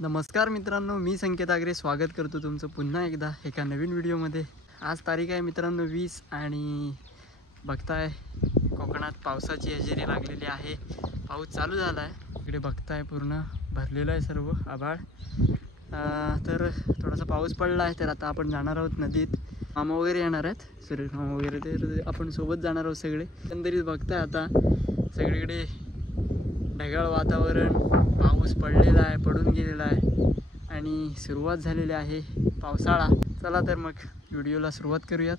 नमस्कार मित्रांनो, मी संकेत आगरे स्वागत करतो तुमचं पुन्हा एकदा एका नवीन व्हिडिओमध्ये। आज तारीख आहे मित्रांनो 20 आणि बघताय कोकणात पावसाची हजेरी लागलेली आहे। पाऊस चालू झाला आहे, इकडे बघताय पूर्ण भरलेलं आहे सर्व आभाळ। तर थोडासा पाऊस पडला आहे, तर आता आपण जाणार आहोत नदीत। मामा वगैरे येणार आहेत, सूर्य मामा वगैरे, तर आपण सोबत जाणार आहोत सगळे। एकंदरीत बघताय आता सगळीकडे ढगाळ वातावरण, पाऊस पडलेला आहे, पडून गेलेला आहे आणि सुरुवात झालेली आहे पावसाळा। चला तर मग व्हिडिओला सुरुवात करूयात,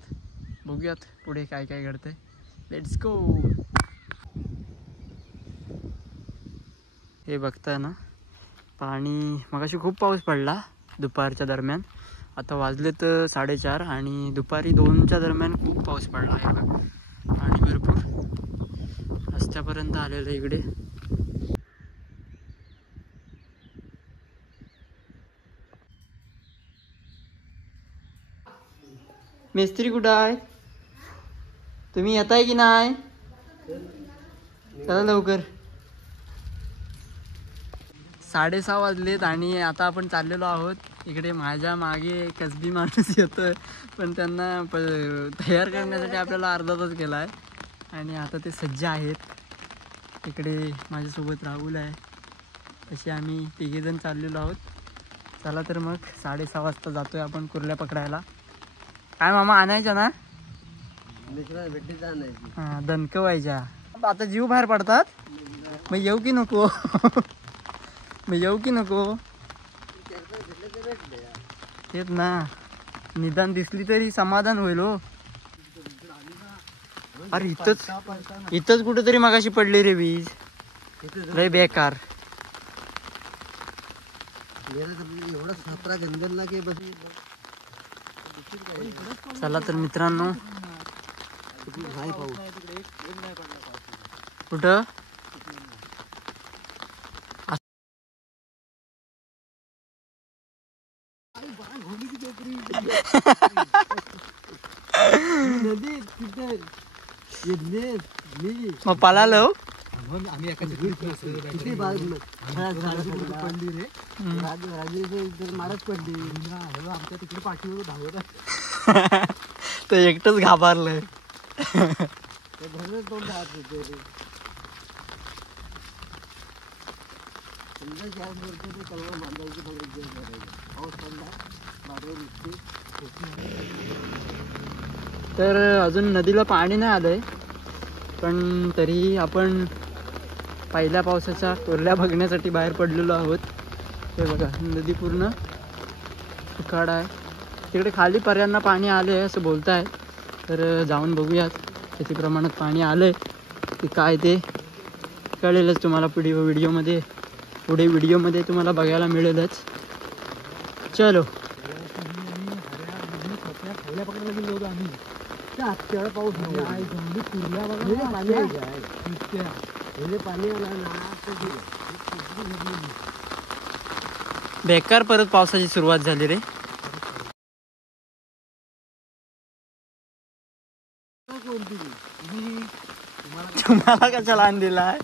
बघूयात पुढे काय काय घडतंय। Let's go. हे बघताय ना पाणी, मगाशी खूप पाऊस पडला दुपारच्या दरम्यान। आता वाजलेत 4:30 आणि दुपारी 2च्या दरम्यान खूप पाऊस पडला आहे बघा। पाणी भरपूर रस्त्यापर्यंत आलेलं इकडे। मिस्त्री कुठं आहे? तुम्ही येताय की नाही? चला लवकर। 6:30 वाजलेत आणि आता आपण चाललेलो आहोत। इकडे माझ्या मागे कसबी माणूस येतोय, पण त्यांना तयार करण्यासाठी आपल्याला अर्धा तास गेला आहे आणि आता ते सज्ज आहेत। इकडे माझ्यासोबत राहुल आहे, तसे आम्ही तिघेजण चाललेलो आहोत। चला तर मग 6:30 वाजता जातोय आपण कुर्ल्या पकडायला। काय मामा आणायच्या ना? हां, दणकं व्हायच्या। आता जीव बाहेर पडतात, मग येऊ की नको? मग येऊ की नको? तेच ना, निदान दिसली तरी समाधान होईल हो। अरे इथंच कुठेतरी मगाशी पडली रे वीज, लय बेकार। चला तर मित्रांनो, कुठं मग पळालो आम्ही एका मारच पडली आमच्या तिकडे पाठीवर धावत तर एकटंच घाबरलंय। तर अजून नदीला पाणी नाही आलंय, पण तरी आपण पहिल्या पावसाच्या कुर्ल्या बघण्यासाठी बाहेर पडलेलो आहोत। ते बघा, नदी पूर्ण सुकाड आहे। तिकडे खाली पर्यांना पाणी आले असं बोलताय, तर जाऊन बघूयात किती प्रमाणात पाणी आलंय की काय ते कळेलच तुम्हाला पुढे व्हिडिओमध्ये तुम्हाला बघायला मिळेलच। चलो। बेकार परत पावसाची सुरुवात झाली रे। तुम्हाला कशाला आण दिलाय?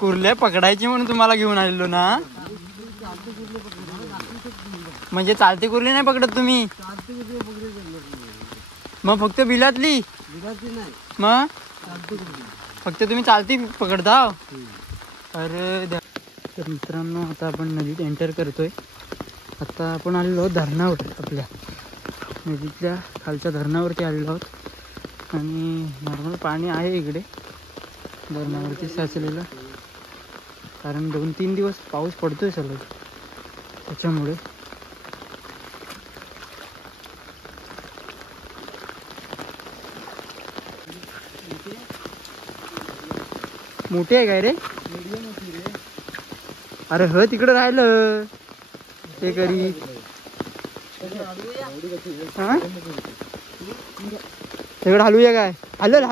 कुर्ल्या पकडायची म्हणून तुम्हाला घेऊन आलेलो ना। म्हणजे चालती कुर्ली नाही पकडत तुम्ही? मग फक्त बिलातली? मग फक्त तुम्ही चालती पकडता? अरे तर मित्रांनो, आता आपण नदीत एंटर करतोय। आता आपण आलेलो आहोत धरणावर, आपल्या नदीतल्या खालच्या धरणावरती आलेलो आहोत आणि नॉर्मल पाणी आहे इकडे धरणावरती साचलेलं, कारण 2-3 दिवस पाऊस पडतोय सलग, त्याच्यामुळे। मोठी आहे काय रे? अरे हो, तिकडे राहिलं ते करी। हा, तिकडे हलूया काय? हलल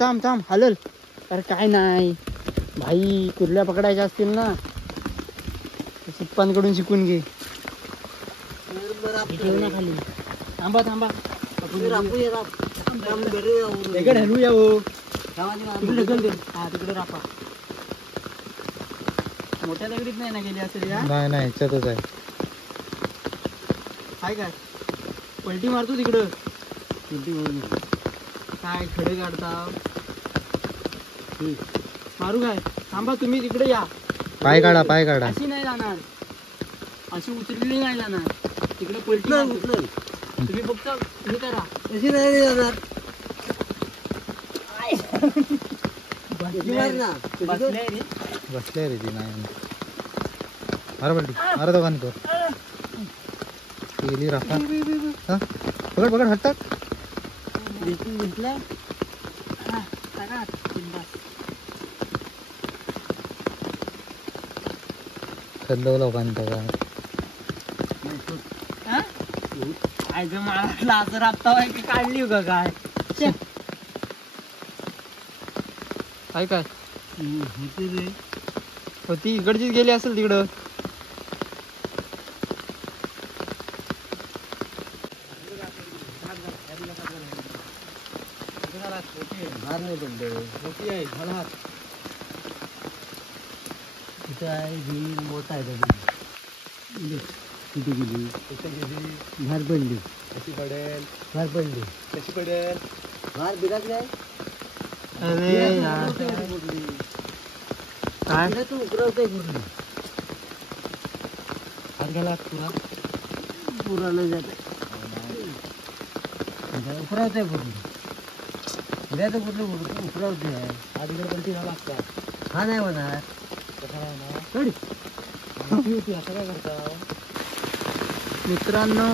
थांब हलल। अरे काय नाही भाई, कुर्ल्या पकडायच्या असतील ना, पप्पांकडून शिकून घे। खाली थांबा तिकडे हलूया हो, तिकडे रापा मोठ्या दगडीत नाही ना गेली असेल या? नाही नाही ह्याच्यातच आहे. काय काय पलटी मारतो तिकडं. काय खडे काढता मारू काय? थांबा तुम्ही तिकडे या. पाय काढा पाय काढा. अशी नाही जाणार, अशी उचललेली नाही जाणार. तिकडे पलटी मारतो. तुम्ही फक्त हे करा. अशी नाही जाणार. बसले रे ती नाही. अरे पलटी अरे दोघांनी तो गेली राखा. पकड पकड हट्टाक. खंदव लोकांनी काय मला असं राबता की काढली का काय? काय काय होती इकडचीच गेली असेल तिकडं. मोठा आहे कुठे गेली? बाहेर पडली. कशी पडेल? बाहेर पडली. कशी पडेल? बाहेर बिरात नाही. अरे काय तू उतरवते पूर्ण हात घाला. पुराला जाते उतरवते पूर्ण. बिरात पूर्ण उतरवते. आधी पलटी झाला असता. हा नाही होणार. मित्रांनो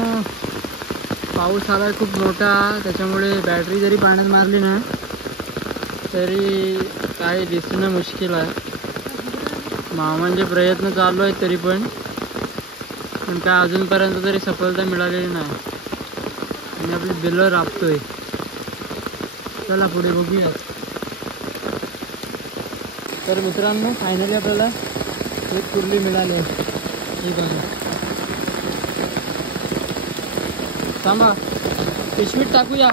पाऊस आलाय खूप मोठा, त्याच्यामुळे बॅटरी जरी पाण्यात मारली ना तरी काय दिसणं मुश्किल आहे. मामांचे प्रयत्न चालू आहेत तरी पण काय अजूनपर्यंत तरी सफलता मिळालेली नाही आणि आपली बिलं राबतोय. चला पुढे बघूया. तर मित्रांनो फायनली आपल्याला एक कुर्ली मिळाली. हे बघा थांबा पिशवीत टाकूया.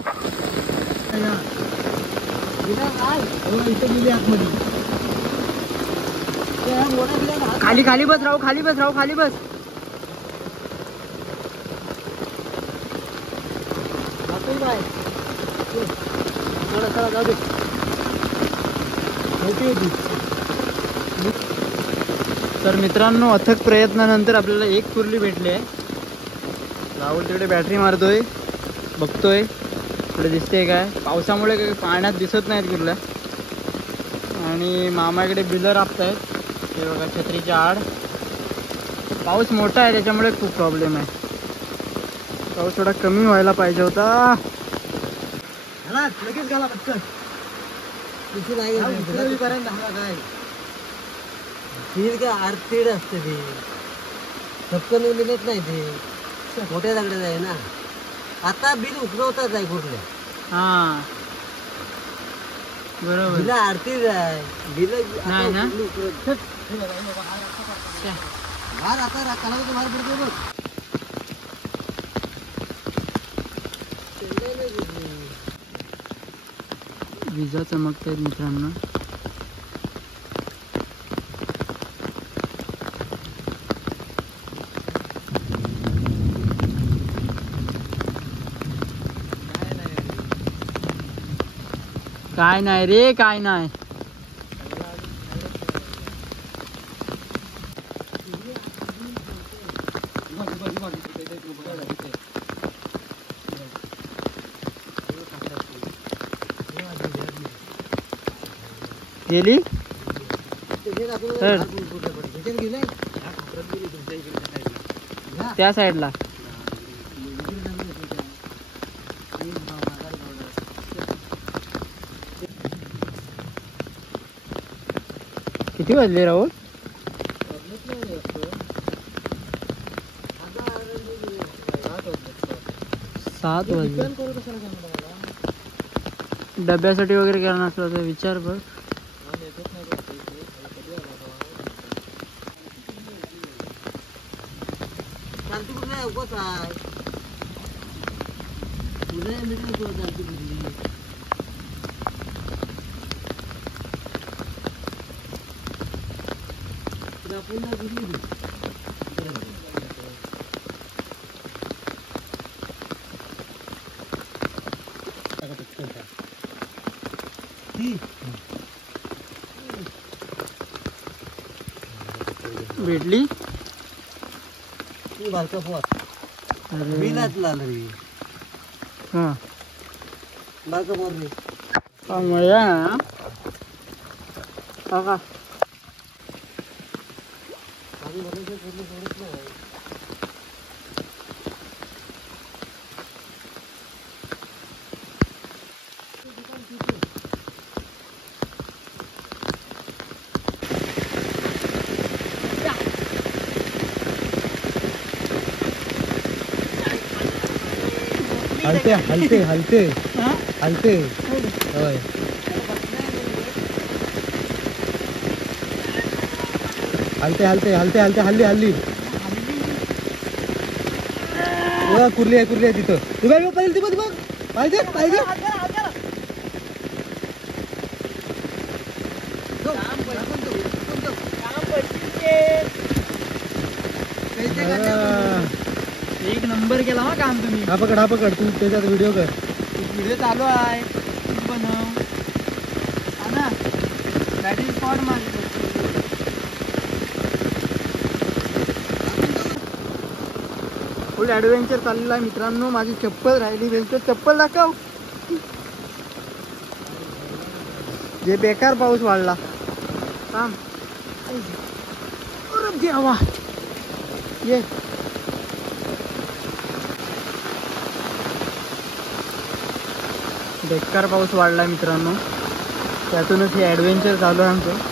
खाली खाली बस राहू, खाली बस राहू, खाली बस. तर मित्रांनो अथक प्रयत्नानंतर आपल्याला एक कुर्ली भेटली आहे. राहुल तिकडे बॅटरी मारतोय, बघतोय पुढे दिसते काय. पावसामुळे काही पाण्यात दिसत नाहीत कुर्ल्या. आणि मामाकडे बिलं राबतायत. ते बघा छत्रीच्या आड. पाऊस मोठा आहे त्याच्यामुळे खूप प्रॉब्लेम आहे. पाऊस थोडा कमी व्हायला पाहिजे होता. लगेच घाला पटकन. काय आरतीड असते ते धपकन उरलेच नाही. ते मोठ्या दगडात आहे ना. आता बिल उतरवतात आहे कुठल्या. हा बरोबर. बिल आरतीच आहे. बिल नाही ना. बाहेर आता राखायला बाहेर पडतो बघ. विजा चमकतायत मित्रांनो. काय नाही रे, काय नाही. गेली त्या साईडला. किती वाजले राहुल? 7 वाजले. डब्यासाठी वगैरे करणार असला तर विचार बघ. भेटली बारका पोत अरे बिलात लाल रे हा बारका पोत रे मजा का हलते हलते हलते हलते होय हलते हलते हलते हलते हल्ली हल्ली कुर्ली आहे तिथं तू बघ पाहिजे बघ बघ पाहिजे पाहिजे एक नंबर केला हा काम तुम्ही. हा पकड तू त्याच्यात व्हिडिओ कर व्हिडिओ चालू आहे तू बनव हा ना बॅटरी स्पॉट मारली फुल ॲडव्हेंचर चाललेला आहे मित्रांनो. माझी चप्पल राहिली वेंचर चप्पल दाखव जे बेकार पाऊस वाढला थांब अरे देवा ये बेकार पाऊस वाढला मित्रांनो त्यातूनच हे ॲडव्हेंचर चालू आहे आमचं.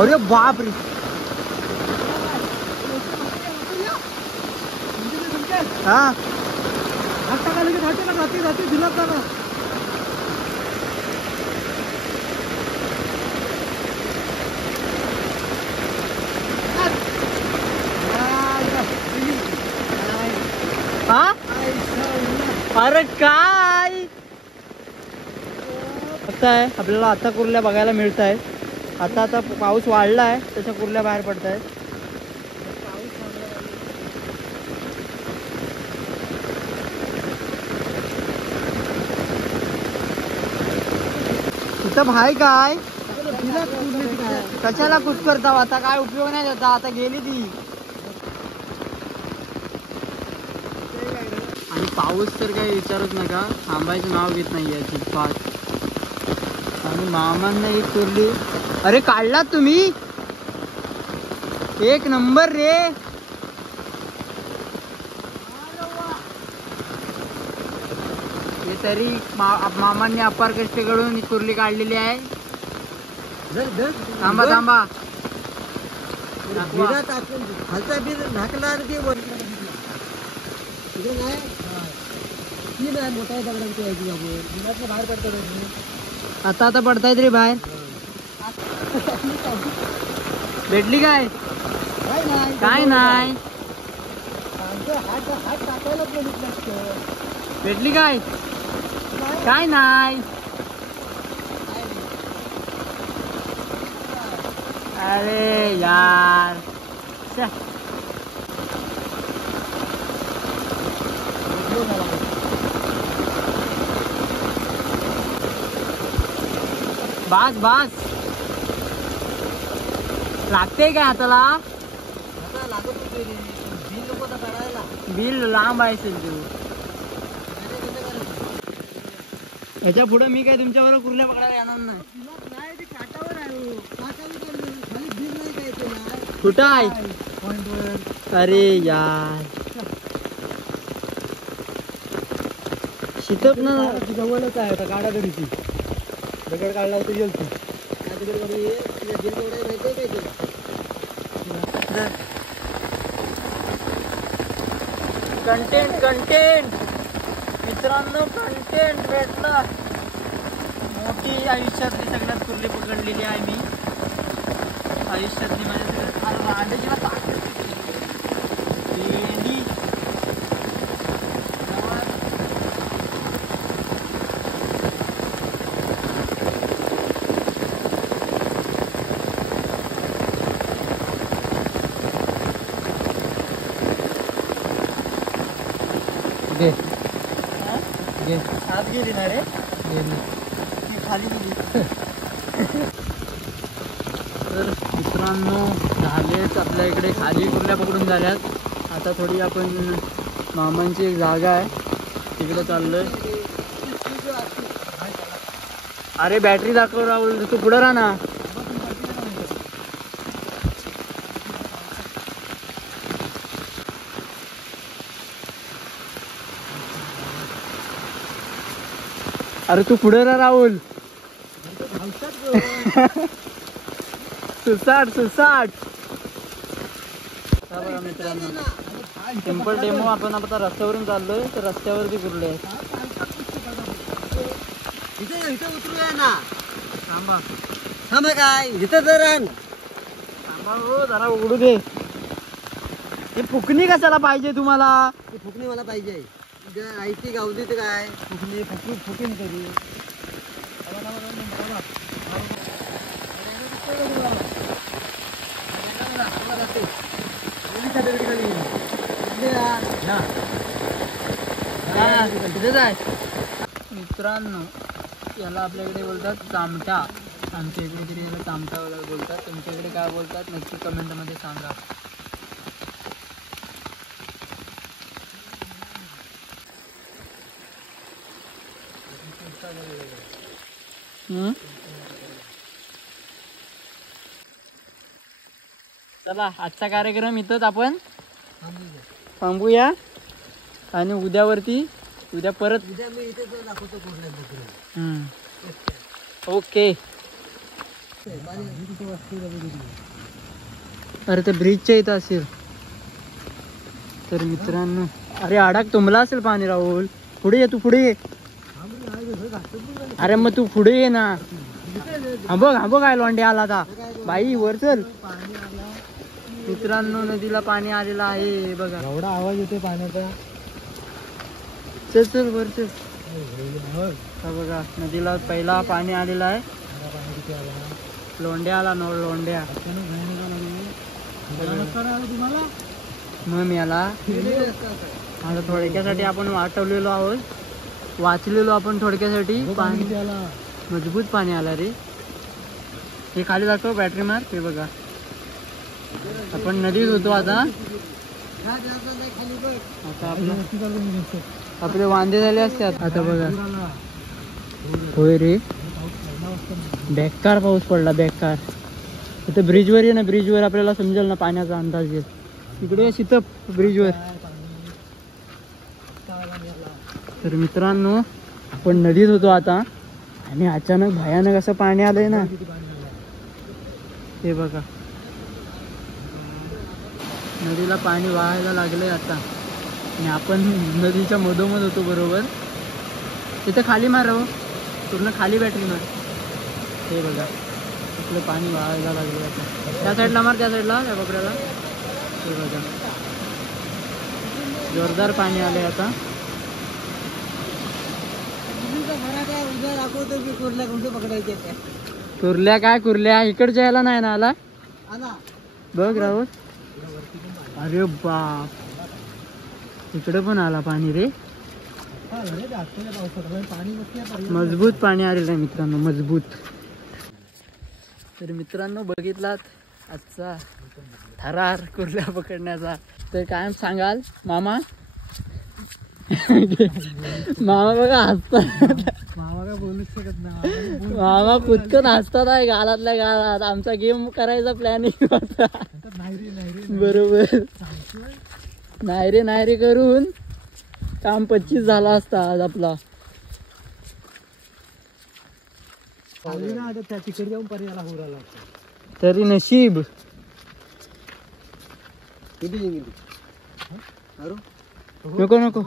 अरे बाप रे हा हा अरे काय आता आहे आपल्याला आता कुर्ल्या बघायला मिळत आहेत. आता पाऊस वाढला आहे त्याच्या कुर्ल्या बाहेर पडत आहेत. इथं भाई काय कशाला कुठ करता आता काय उपयोग नाही त्याचा आता गेली ती. आणि पाऊस तर काही विचारूच नका थांबायचं नाव घेत नाही आहे चिप्पात. आणि मामांना एक कुर्ली अरे काढलात तुम्ही एक नंबर रे. हे तरी मामांनी अपार कष्ट करून कुर्ली काढलेली आहे. थांबा थांबा खालचा बीर ढाकला आणि ते वर मोठा बाहेर पडतात आता पडतायत रे बाहेर. भेटली काय काय नाही भेटली काय काय नाही. अरे यार बास बास लागते काय हाताला बिल लांब आहे तू. याच्या पुढे मी काय तुमच्यावर कुर्ल्या पकडायला येणार नाही. कुठं आहे अरे यार शितप ना जवळच आहे आता गाडा घरीची दगड काढला होता येईल तू कंटेंट मित्रांनो कंटेंट भेटला. मोठी आयुष्यातली सगळ्यात कुर्ली पकडलेली आहे मी आयुष्यातली माझ्या सगळ्यात अंड्याची आत गेली ना रे ती खाली गेली. तर मित्रांनो झालेच आपल्या इकडे खाली कुर्ल्या पकडून झाल्यात. आता थोडी आपण मामांची एक जागा आहे तिकडे चाललोय. अरे बॅटरी दाखव राहुल, तू पुढे राहा ना. अरे तू पुढे राहा राहुल. सुसाट सुसाट. बघा मित्रांनो टेम्पल डेमो आपण आता रस्त्यावरून चाललोय. तर रस्त्यावरती कुर्ले आहेत. इथे उतरूया ना. थांबा थांबा काय इथे जरा थांबा हो जरा उघडू दे. हे फुकणी कशाला पाहिजे तुम्हाला? फुकणी मला पाहिजे. आयती गावली तर काय फुकणी फुकीन कधी. मित्रांनो याला आपल्याकडे बोलतात चामटा. आमच्या इकडे तरी याला चामटा वगैरे बोलतात. तुमच्याकडे काय बोलतात नक्की कमेंटमध्ये सांगा. चला आजचा कार्यक्रम इथंच आपण थांबूया आणि उद्या परत मी इथे दाखवतो कुर्ल्यात. ओके. अरे ते ब्रिजच्या इथं असेल. तर मित्रांनो अरे अडाक तुंबला असेल पाणी राहुल. पुढे ये तू पुढे ये. अरे मग तू पुढे ये ना. हा बघ काय लोंडे आला आता बाई वर चल. मित्रांनो नदीला पाणी आलेलं आहे बघा. एवढा आवाज येतोय पाण्याचा. चल चल वर चल. हा बघा नदीला पहिला पाणी आलेलं आहे. लोंड्या आला नो लोंड्या. मग याला आता थोडक्यासाठी आपण वाचलेलो आपण थोडक्यासाठी. पाणी मजबूत पाणी आला रे. हे खाली दाखव बॅटरी मार. हे बघा आपण नदीत होतो आता. आपले वांदे झाले असतात आता बघा. होय रे बेकार पाऊस पडला बेकार. इथं ब्रिजवर ये ना. ब्रिजवर आपल्याला समजेल ना पाण्याचा अंदाज येईल. तिकडे शितप ब्रिजवर. तर मित्रांनो आपण नदीत होतो आता आणि अचानक भयानक असं पाणी आलंय ना. हे बघा नदीला पाणी वाहायला लागलंय आता. आणि आपण नदीच्या मधोमध होतो बरोबर. तिथं खाली मार राहू पूर्ण खाली बॅटरी मार. हे बघा आपलं पाणी वाहायला लागलं आता. त्या साईडला मार. त्या साईडला त्या कोपऱ्याला. हे बघा जोरदार पाणी आलंय आता. कुर्ल्या काय कुर्ल्या इकडच्या यायला नाही ना आला. बघ राहुल. अरे बाप इकडे पण आला पाणी रे. मजबूत पाणी आलेलं आहे मित्रांनो मजबूत. तर मित्रांनो बघितलात आजचा थरार कुर्ल्या पकडण्याचा. तर काय सांगाल मामा? मामा बघा हसतात. मामा काय बोलूच शकत नाही. मामा कुदकन हसतात आहे गालातल्या गालात. आमचा गेम करायचा प्लॅनिंग होता बरोबर. नाही रे करून काम 25 झाला असता आज आपला. तिकडे जाऊन पर्याला होराला तरी नशीब. नको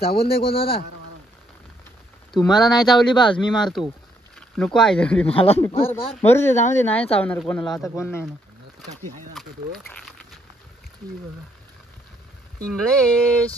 चावून नाही कोणाला. तुम्हाला नाही चावली बास मी मारतो. नको आहे मला नको. मरू दे जाऊ दे. नाही चावणार कोणाला आता. कोण नाही ना. इंग्लिश